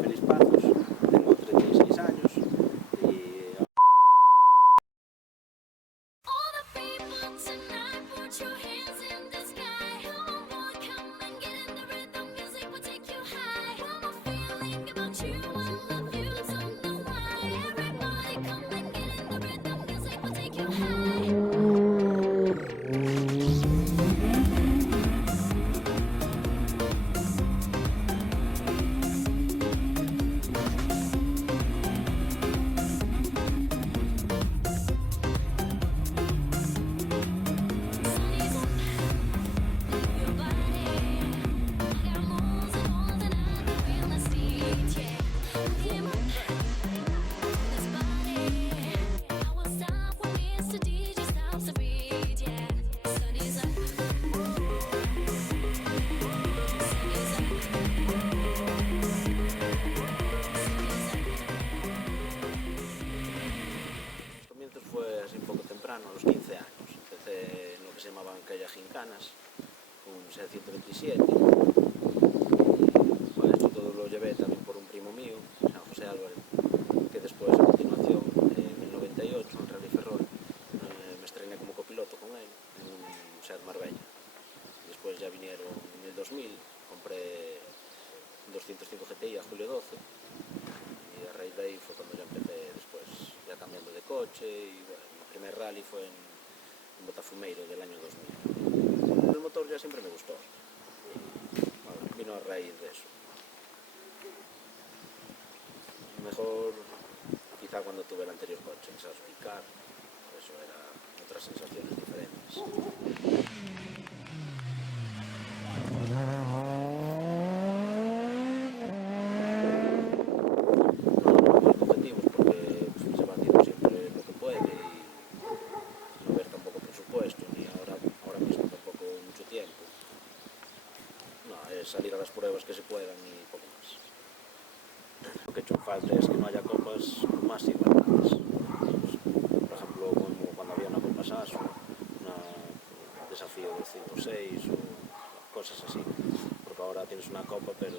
Feliz Pazos, tengo 36 años y All the people tonight, put your hands in the sky. Come on, boy, come and get in the rhythm. Music will take you high. One more feeling about you, I love you, don't know why. Everybody, come and get in the rhythm. Music will take you high. Sun is up, move your body. I got moves and moves and I can feel the speed, yeah. Move him up to this body. I won't stop when Mr. DJ stops the beat, yeah. Sun is up, sun is up, los comienzos fue así un poco temprano, a los 15 años. Empecé en lo que se llamaban aquellas gincanas, un SEA 127. Y bueno, esto todo lo llevé también por un primo mío, San José Álvarez, que después a continuación, en el 98, en Rally Ferrol, me estrené como copiloto con él en un SEAT Marbella. Después ya vinieron en el 2000, compré un 205 GTI a julio 12 y a raíz de ahí fue cuando ya empecé después ya cambiando de coche y bueno, mi primer rally fue en Botafumeiro del año 2000. El motor ya siempre me gustó y bueno, vino a raíz de eso. Mejor quizá cuando tuve el anterior coche, en Suzuki Car, eso era otras sensaciones diferentes. No marco objetivos porque se va haciendo siempre lo que puede y no ver tampoco presupuesto, ni ahora mismo tampoco mucho tiempo. No, es salir a las pruebas que se puedan y poco más. Lo que he hecho en falta es que no haya copas más igualadas. Por ejemplo, como cuando había una Copa Sasso, un desafío de 106 o cosas así. Porque ahora tienes una copa, pero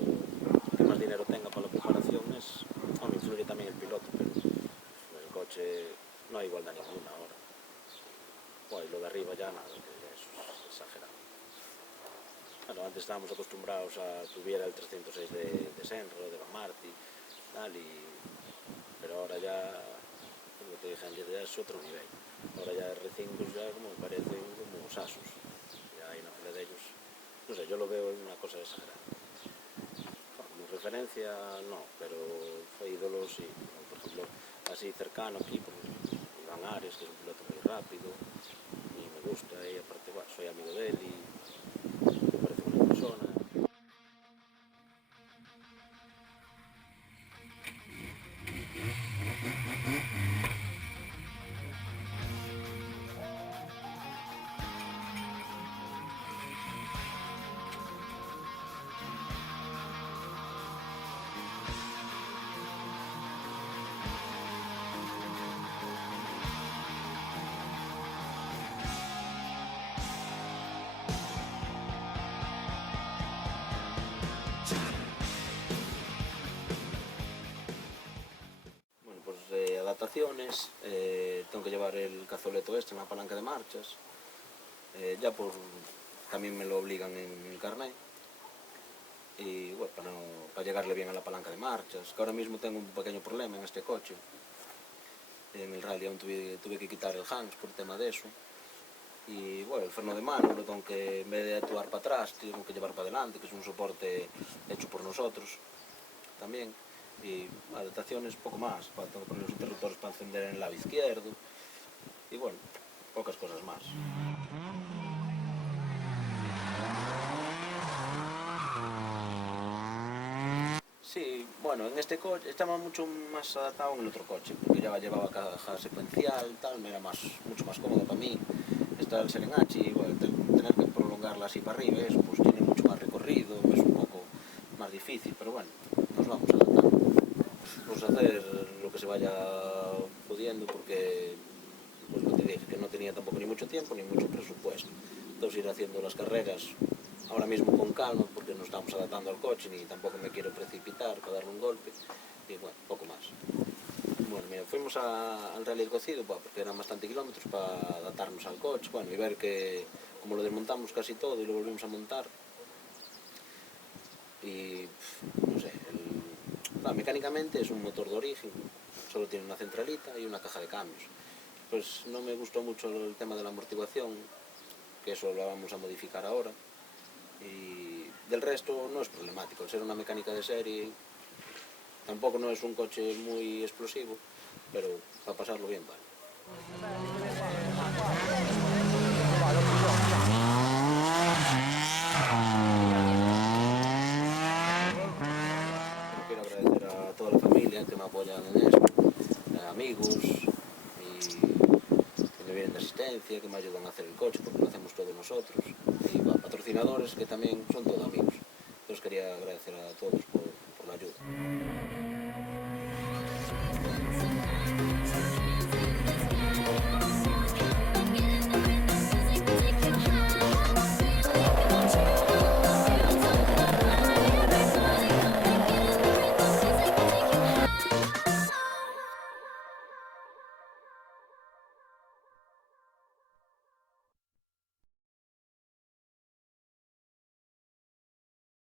que más dinero tenga para la preparación es... me influye también el piloto, pero el coche no hay igualdad ninguna ahora. Bueno, y lo de arriba ya nada, que eso es exagerado. Bueno, antes estábamos acostumbrados a que hubiera el 306 de Senro, de Van Marti, tal, pero ahora ya, como te dije antes, ya es otro nivel. Ahora ya R5 ya como parecen como Sasos. Ya hay una fila de ellos. No sé, yo lo veo en una cosa exagerada. Como referencia no, pero fue ídolos y, por ejemplo, así cercano aquí, por Iván Ares, que es un piloto muy rápido, y me gusta, y aparte, bueno, soy amigo de él y me parece buena persona. Bueno, pues adaptaciones, tengo que llevar el cazoleto este en la palanca de marchas, ya por también me lo obligan en el carnet, y bueno, para llegarle bien a la palanca de marchas, que ahora mismo tengo un pequeño problema en este coche. En el rally aún tuve que quitar el Hans por tema de eso, y bueno, el freno de mano lo tengo que, en vez de actuar para atrás, tengo que llevar para adelante, que es un soporte hecho por nosotros también. Y adaptaciones poco más, tengo que poner los interruptores para encender en el lado izquierdo y bueno, pocas cosas más. Sí, bueno, en este coche estaba mucho más adaptado en el otro coche, porque ya llevaba caja secuencial, tal, me era mucho más cómodo para mí. Está el Serenacci y bueno, tener que prolongarla así para arriba, eso pues tiene mucho más recorrido, es un poco más difícil, pero bueno, nos vamos adaptando. Pues hacer lo que se vaya pudiendo, porque pues lo que te dije, que no tenía tampoco ni mucho tiempo ni mucho presupuesto. Entonces ir haciendo las carreras ahora mismo con calma, porque no estamos adaptando al coche, ni tampoco me quiero precipitar para darle un golpe, y bueno, poco más. Bueno, mira, fuimos al Rally del Cocido, porque eran bastante kilómetros para adaptarnos al coche, bueno, y ver que como lo desmontamos casi todo y lo volvimos a montar, y no sé, mecánicamente es un motor de origen, solo tiene una centralita y una caja de cambios. Pues no me gustó mucho el tema de la amortiguación, que eso lo vamos a modificar ahora, y del resto no es problemático, al ser una mecánica de serie, tampoco no es un coche muy explosivo, pero para pasarlo bien vale. Quiero agradecer a toda la familia que me apoyan en esto, amigos que me vienen de asistencia, que me ayudan a hacer el coche porque lo hacemos todos nosotros, y patrocinadores que también son todos amigos. Entonces quería agradecer a todos por la ayuda.